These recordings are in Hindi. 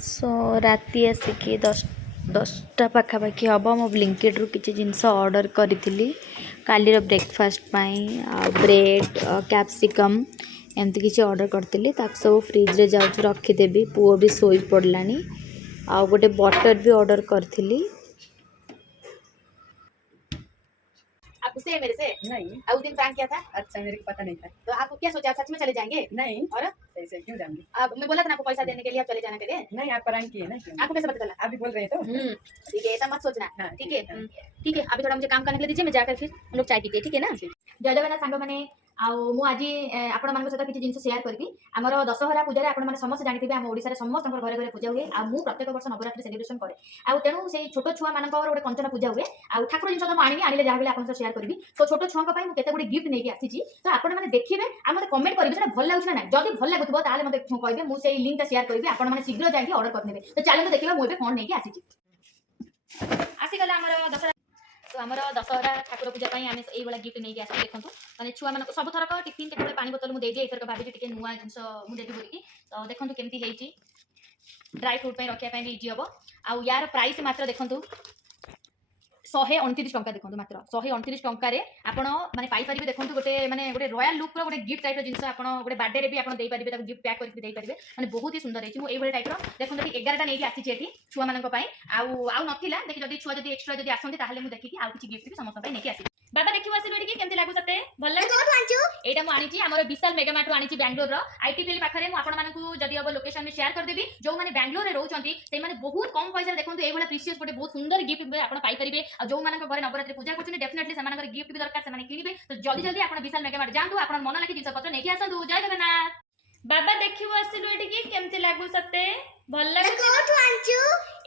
सो राति आसिकी 10टा पाखापाखि हम मो ब्लिंकिट्रु किसी जिनस ऑर्डर करी कालीर ब्रेकफास्ट ब्रेड कैप्सिकम एमती किसी ऑर्डर करी सब फ्रिज रे जाऊँ रखीदेवी पुओ भी शोई पड़ला आ गोटे बटर भी ऑर्डर करी। आप गुस्से हैं मेरे से? नहीं। उस दिन प्रैंक किया था? अच्छा, मेरे को पता नहीं था। तो आपको क्या सोचा, आप सच में चले जाएंगे? नहीं। और ऐसे क्यों जाऊंगी? अब मैं बोला था ना आपको पैसा देने के लिए, आप चले जाने के लिए। नहीं, आप प्रैंक किए ना। क्यों? आपको कैसे पता चला? आप भी बोल रहे तो। ठीक है, ऐसा मत सोचना। हाँ, ठीक है, हाँ। ठीक है। अभी थोड़ा मुझे काम करने के लिए दीजिए, मैं जाकर फिर हम लोग चाय पीते, ठीक है ना? जय जगन्नाथ सांग मैंने मु आज आपण मान सहित किसी जिन शेयर करी। आमर दशहरा पूजा आपण मैंने समस्त जानी आम ओडिशा समस्त घरे घरे पूजा हुए। आ मु प्रत्येक वर्ष नवरात्रि सेलिब्रेशन करे। आ तेणु से छोट छुआ मान गोटे कंचन पूजा हुए। आ ठाकुर जिन तो आनी आने जहाँ भी आप शेयर करी। सो छोट छुआ केते गुडी गिफ्ट नहीं आसी। तो आपण मैंने देखिए आ मत कमेंट करेंगे भल लगुच ना। जब भल लगुव ताले मत कहे मुझे लिंक शेयर करी। आपण मैंने शीघ्र जाकि ऑर्डर करने। तो चलो देखिए मुझे कौन नहीं आसी। आसीगला आमर दशहरा। तो आमर दशहरा ठाकुर पूजा आम ये गिफ्ट नहीं आस देखो मैंने छुआ मान सब थरक टिफिन के पानी बोतल मुझे एथरक भावी टे नुआ जिन मुझे बोलिकी। तो देखो केमती ड्राई फ्रूट रखापी भी इजी हम। आउ यार प्राइस मात्र देखो 129 टंका। देखो मात्र 129 टंकार आपण माने पाइपर देखो गोटे माने गोटे रॉयल लुक गोटे गिफ्ट टाइप जिन आप गोटे बर्थडे भी आप गिफ्ट पैक करके माने बहुत ही सुंदर है। मुझे टाइप देखो 11टा नहीं आसी छुआ मान आउ नाला देखिए जब छुआ जब एक्सट्रा जब आसती ताले मुझे देखिए आउ किसी गिफ्ट भी समस्त नहीं आसी। बाबा देखिए आसिलु एठी केमती लागु सते भल लागे। एटा मु आनी हमर विशाल मेगामार्ट रु आनी बेंगलोर आईटीपीएल पाखरे मु आपण मानकु जदि अब लोकेशन में शेयर कर देबी। जो माने बेंगलोर रे रहउचंती से माने बहुत कम पैसा देखंतु एई वाला प्रीशियस गोटे बहुत सुंदर गिफ्ट आपण पाई परिबे। आ जो मानक घरे नवरात्रि पूजा करछन डेफिनेटली से मानकर गिफ्ट भी दरकार से माने किनिबे। तो जल्दी जल्दी आपण विशाल मेगामार्ट जांतु आपण मन लागे जिंस पत्र नेकी आसंतु। जय जगन्नाथ। बाबा देखिबो आसिलु एठी केमती लागु सते भल लागे। कोठु आंचू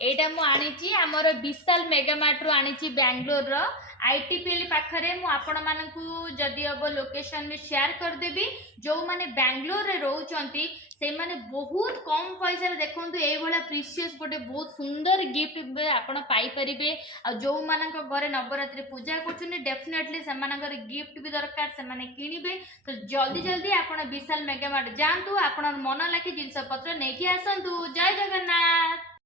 एटा मु आनी हमर विशाल मेगामार्ट रु आनी बेंगलोर रो आईटीपीएल पाखरे मु आपण मानकु जदि अब लोकेशन में शेयर कर देबी। जो माने बेंगलोर रे रहउचंती से माने बहुत कम पैसा रे देखंतु एई भला प्रीशियस गोटे बहुत सुंदर गिफ्ट आपण पाई परिबे। आ जो मानक घरे नवरात्रि पूजा करछन डेफिनेटली से मानकर गिफ्ट भी दरकार से माने किनिबे। तो जल्दी जल्दी आपण विशाल मेगामार्ट जांतु आपण मन लागे जिंस पत्र नेकी आसंतु। जय जगन्नाथ।